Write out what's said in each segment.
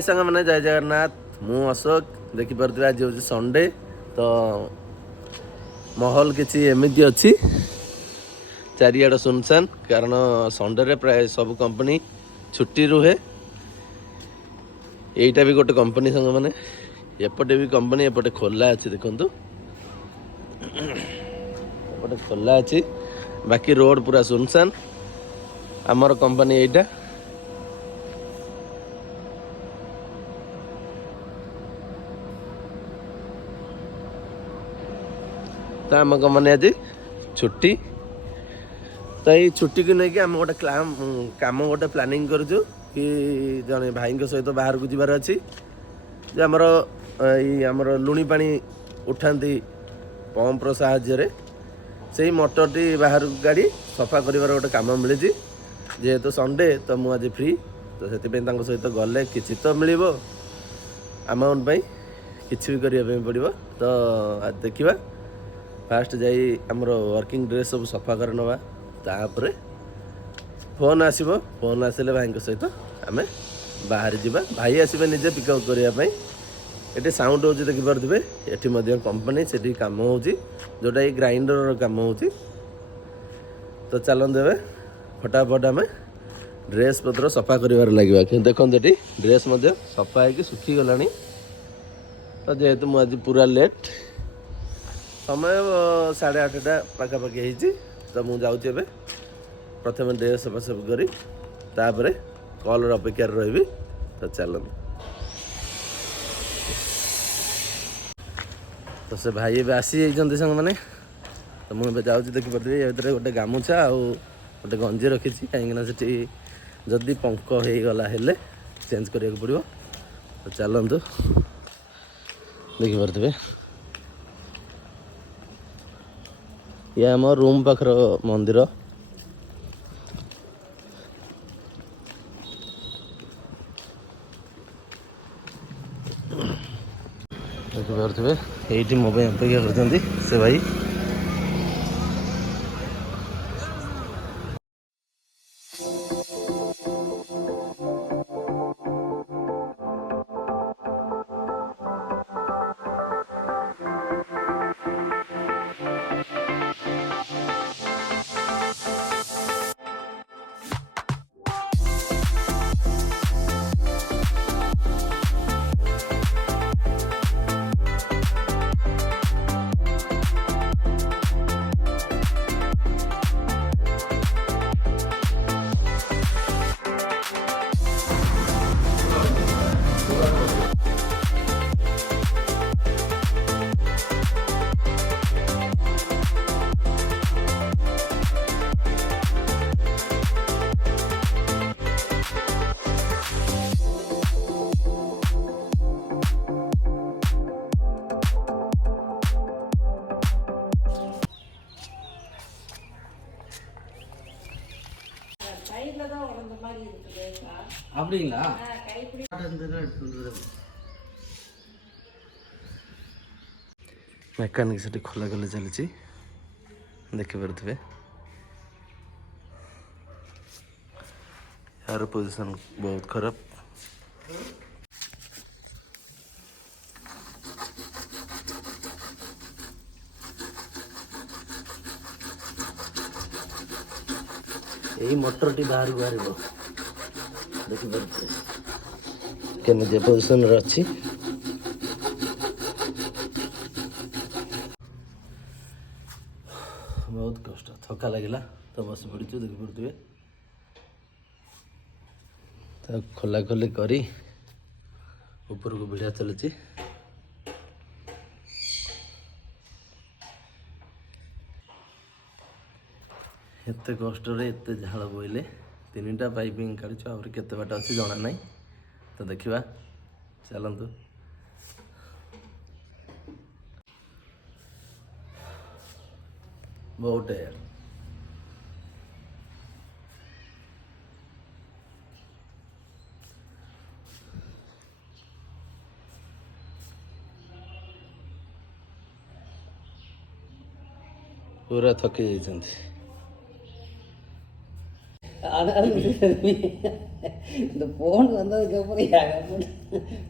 सांग मैंने जय जगन्नाथ मु अशोक देखिपे आज हूँ संडे तो महल किसी एमती अच्छी चारिआड सुनसान कारण संडे प्राय सब कंपनी छुट्टी रुहे यहीटा भी गोटे कंपनी सांग मैंने एपटे भी कंपनी एपटे खोला अच्छी देखु एपटे खोला अच्छी बाकी रोड पूरा सुनसान आमर कंपनी यहीटा तो आम कंपनी आज छुट्टी तो ये छुट्टी को लेकिन आम गोटे कम गोटे प्लानिंग करूँ कि जड़े भाई सहित बाहर को जबार अच्छी जो आमर आमर लुणी पानी उठाती पंपर साहाय्य से मोटरटी बाहर गाड़ी सफा कर गोटे कम मिली जेहेतु संडे तो मुझे फ्री तो से सहित गले किसी तो मिल अमाउंट किसी भी करने पड़ो तो देखा फास्ट जाई आमर वर्किंग ड्रेस सब सफा कर नवा तापर फोन आसब फोन आसिले भाई सहित आम बाहर जावा भाई आसबे निजे पिकअप करने ये साउंड हो देखिपे ये कंपनी से कम हो जोटा ये ग्राइंडर कम हो तो चलते ए फटाफट आम ड्रेस पत्र सफा कर लगे कि देखते ये ड्रेस सफा हो सुखी गला तो जेहेतु मुझे पूरा लेट समय 8:30 पाखापाखि होती तो मुझे जाऊँगी प्रथम ड्रेस सफासफी करी तापर कॉलर अपेक्षार रही तो चल तो से भाई ए आसी जाइए सांग मैंने तो मुझे जाऊँगी देखिपे ये गोटे गामुछा आउ गोटे गंजी रखी कहीं से जदि पंख हो गला हेले चेंज करा पड़ो तो चलतु देखिपे ये आम रूम पाखर मंदिर देखिपे ये मो अपेक्षा कर से भाई அப்படிங்களா मेकानिक से खोला खोला चलती देखिपे यार पोजिशन बहुत खराब यही मोटर टी बाहर को बाहर देखिपे केमती पोजिशन अच्छी बहुत कष्ट थका लगे तो बस पड़ू देखिपे तो खोला खोली करी ऊपर को भिड़ा चलती एत कष्ट एत झाड़ बोले 3टा पाइपिंग काढ़ आहुरी केते बाट अच्छी जना ना तो देखा चलतु बहुत यार पूरा थकी जाइए இந்த ஃபோன் வந்ததுக்கப்புறம்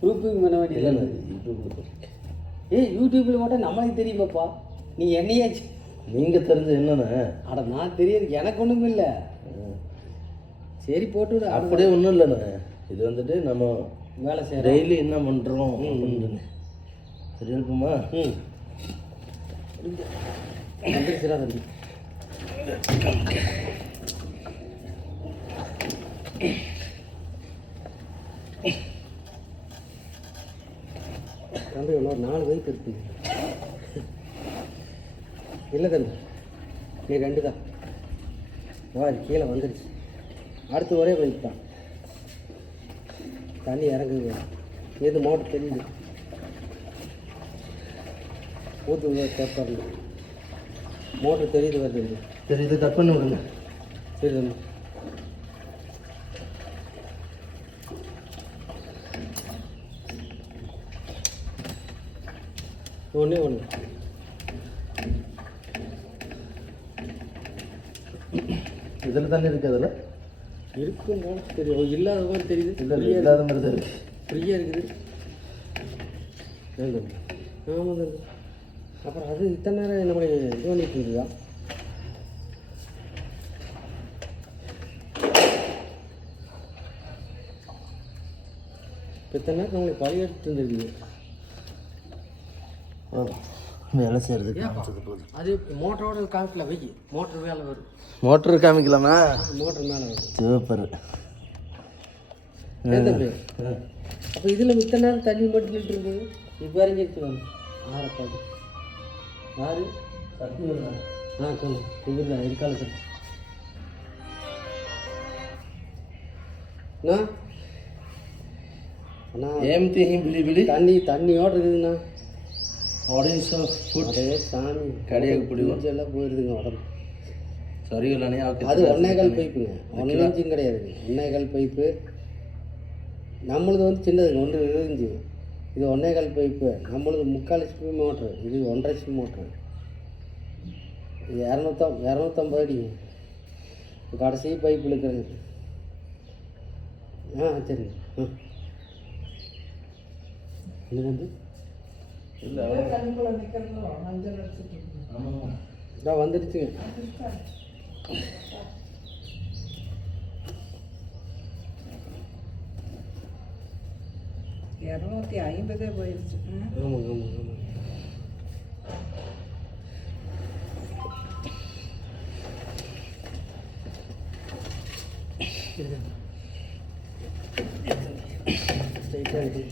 ப்ரூஃபிங் பண்ண வேண்டியது இல்லை யூடியூப்ல ஏய் யூடியூப்பில் மட்டும் நம்மளுக்கு தெரியுமாப்பா நீ என்னையாச்சு நீங்கள் தெரிஞ்ச என்னண்ணே அட நான் தெரியாது எனக்கு ஒன்றும் இல்லை சரி போட்டு விடு அப்படியே ஒன்றும் இல்லைண்ணே இது வந்துட்டு நம்ம வேலை செய்கிறேன் டெய்லி என்ன பண்ணுறோம் சரி இருக்குமா வந்துருச்சுடா தம்பி தம்பி இன்னொரு 4 வயிற்று இருக்குது இல்லை தம்பி நீ 2 தான் வா கீழே வந்துடுச்சு அடுத்து ஒரே பைப் தான் தண்ணி இறங்குது எது மோட்டர் தெரியுது ஊற்று பேப்பரில் மோட்டர் தெரியுது வருது சரி இது கட் பண்ணி விடுங்க சரி தம்பி ஒன்றே ஒன்று இதில் தானே இருக்குது அதில் இருக்கும் போல தெரியும் இல்லாத மாதிரி தெரியுது இல்லை இல்லாத மாதிரி தான் இருக்குது ஃப்ரீயாக இருக்குது ஆமாம் தம்பி அப்புறம் அது இத்தனை நேரம் நம்மளை இது பண்ணிட்டு இருக்குதா இத்தனை நேரம் நம்மளை பழி எடுத்து இருந்துருக்குது வேலை செய்கிறதுக்கு காமிச்சது போதும் அது மோட்டரோட காமிக்கல வை மோட்டர் மேலே வரும் மோட்டர் காமிக்கலாமா மோட்டர் மேலே வரும் சூப்பர் தம்பி அப்போ இதில் மித்த நேரம் தண்ணி மட்டும் இருக்குது இப்போ இறங்கிடுச்சு வாங்க ஆறப்பாடு யாரு கொஞ்சம் இவர் தான் இருக்கால சார் அண்ணா ஏம்தி பிளி பிளி தண்ணியோட இருக்குதுண்ணா ஆடியன்ஸ் ஃபுட் அதே சாமி கடையாக பிடிக்கும் எல்லாம் போயிருதுங்க உடம்பு சரி இல்லைனே அது 1.25 பைப்புங்க 1 இன்ச்சும் கிடையாதுங்க 1.25 பைப்பு நம்மளது வந்து சின்னதுங்க 1.25 இது 1.25 பைப்பு நம்மளது 3/4 HP மோட்ரு இது 1.5 HP மோட்ரு 250 அடிங்க கடைசி பைப்பு இருக்கிறேங்க சரிங்க என்ன வந்து இல்லை இதான் வந்துடுச்சுங்க $250 போயிடுச்சு ஆமாங்க ஆமாங்க ஸ்ட்ரைட்டாக இப்படி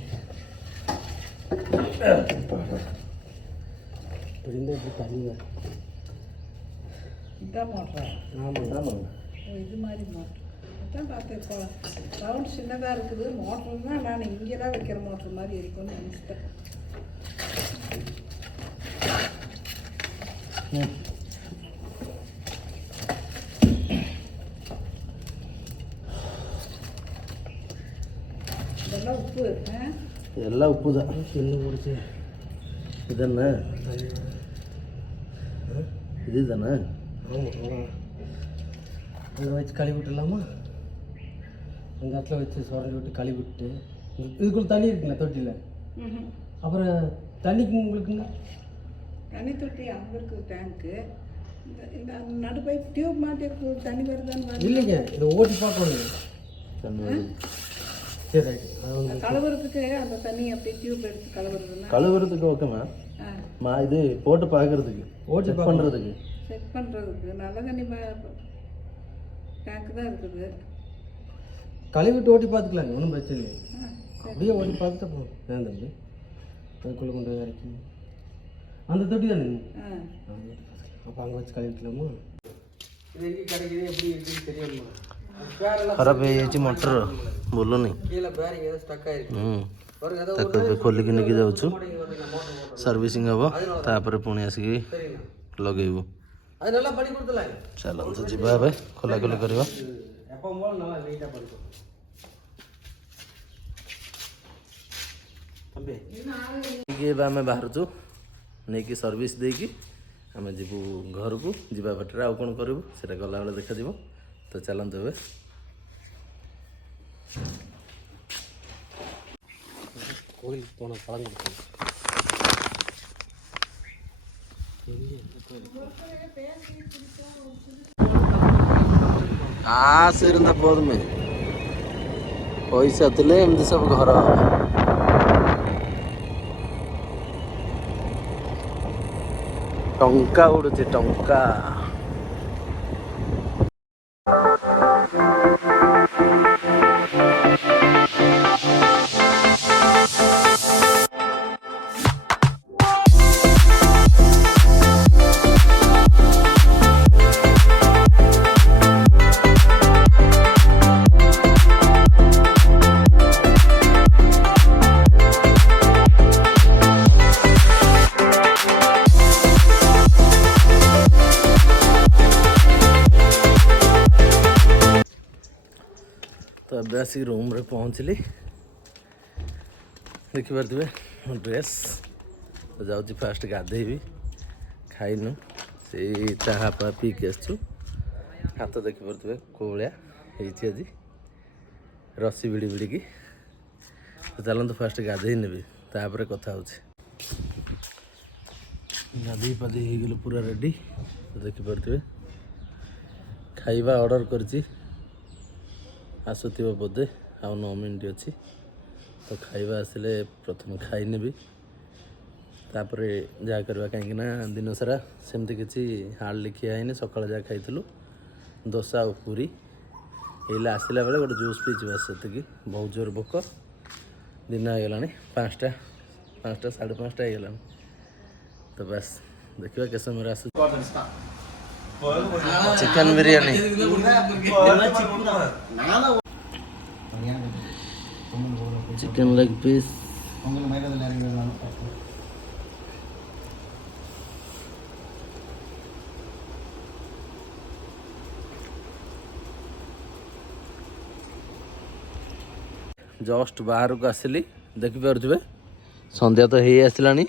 இருந்தால் இப்படி தண்ணி வரும் இதான் மோட்டரா ஆமாங்க ஆமாங்க இது மாதிரி மோட்டர் அதான் பார்த்தேன் இப்போ சவுண்ட் சின்னதாக இருக்குது மோட்டர்னா நான் இங்கெல்லாம் வைக்கிற மோட்டர் மாதிரி இருக்கும்னு நினச்சிட்டேன் இதெல்லாம் உப்பு எல்லாம் உப்பு தான் என்ன முடிச்சு இதென்ன இது தானே ஆமாம் அங்கே வச்சு கழுவி விட்டுலாமா அந்த இடத்துல வச்சு சுரண்டி விட்டு கழுவி விட்டு இதுக்குள்ள தண்ணி இருக்குங்க தொட்டியில் அப்புறம் தண்ணிக்கு உங்களுக்குங்க தண்ணி தொட்டி அங்கே இருக்குது டேங்க்கு இந்த நடு பைப் டியூப் மாட்டி தண்ணி வருதான்னு இல்லைங்க இதை ஓட்டி பார்க்கணுங்க சரி ரைட்டு அது வந்து கழுவுறதுக்கு அந்த தண்ணி அப்படியே டியூப் எடுத்து கழுவுறதுன்னா கழுவுறதுக்கு ஓகேம்மா இது போட்டு பார்க்கறதுக்கு ஓட்டி செக் பண்ணுறதுக்கு செக் பண்ணுறதுக்கு நல்ல தண்ணி டேங்க் தான் இருக்குது கழுவிட்டு ஓட்டி பார்த்துக்கலாங்க ஒன்றும் பிரச்சனை இல்லை அப்படியே ஓட்டி பார்த்துட்டா போதும் ஏன் தம்பி அதுக்குள்ளே கொண்டு போய் இறக்கி அந்த தொட்டி தானே அப்போ அங்கே வச்சு கழுவிக்கலாமா இது எங்கே கிடைக்குது எப்படி இருக்குன்னு தெரியுமா ଖରାପ ହେଇଯାଇଛି ମଟର ବୁଲୁନି கீழே பேரிங் ஏதோ ஸ்டக் ஆயிருக்கு ତାକୁ ଏବେ ଖୋଲିକି ନେଇକି ଯାଉଛୁ ସର୍ଭିସିଂ ହେବ ତାପରେ ପୁଣି ଆସିକି ଲଗେଇବୁ அது நல்லா பண்ணி கொடுத்துலாங்க ଚାଲନ୍ତୁ ଯିବା ଏବେ ଖୋଲାଖୋଲି କରିବା எப்போ போல நல்லா நீட்டாக படிக்கும் ଏବେ ଆମେ ବାହାରୁଛୁ ନେଇକି ସର୍ଭିସ୍ ଦେଇକି ଆମେ ଯିବୁ ଘରକୁ ଯିବା ବାଟରେ ଆଉ କ'ଣ କରିବୁ ସେଇଟା ଗଲାବେଳେ ଦେଖାଯିବ ତ ଚାଲନ୍ତୁ ଏବେ கோயிலுக்கு போன பழம் கொடுத்தேன். ஆசை இருந்தா போதுமே, ପଇସା ଥିଲେ ଏମିତି ସବୁ ଘର ହବ। ଟଙ୍କା ଉଡୁଛି ଟଙ୍କା। तो अब आसिक रूम रे पहुँचली। देखिपे मो ड्रेस तो जाऊँगी फास्ट गाधेबी खाइनु से चाहा पा पी के आसु। हाथ देखिपे कोलिया होती आज रसी भिड़ी भिड़िकी। तो चलते फास्ट गाधे नेबी तापर कथा हो गाधे पाधे हो पूरा रेडी। तो देखिपे खाइबा ऑर्डर करची आसुथिव बोधे आउ 9 मिनिट अच्छी। तो खाइबा आसिले प्रथम खाई नेबी तापर जहाँ करवा कहीं दिन सारा सेमती किसी हार्डली खिया है सका जहाँ खाई दोसा और पूरी ये आसला बेले गोटे जूस पीची बस से बहुत जोर भोक। दिन हो गला 5टा 5:30 हो गला। तो बस देखिए कैसे मेरा आस chicken biryani chicken leg piece just बाहर को आसिली। देखिपे संध्या तो हो आसलानी।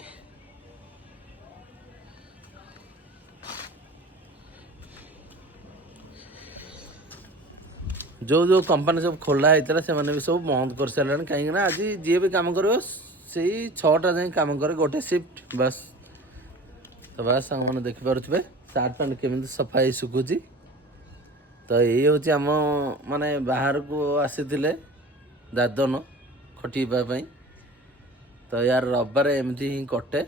जो जो कंपनी सब खोला होता से मैंने भी सब बंद कर सारे कहीं आज जी भी कम कर 6टा जाए कम करे गोटे शिफ्ट बस। तो बस मैंने देखिपे सार्ट पैंट केमी सफाई शुखुची। तो ये हूँ आम माने बाहर को आसी दादन खटिवाई। तो यार रविवार एमती ही कटे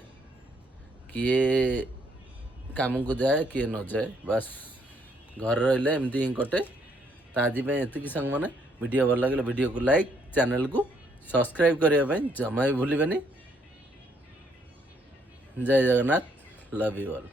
किए काम को जाए किए न जाए बस घर रही एमती ही कटे। तो आज ये सांग मैंने वीडियो भल लगे वीडियो को लाइक चैनल को सब्सक्राइब करने जमा भी भूल। जय जगन्नाथ लव यू ऑल।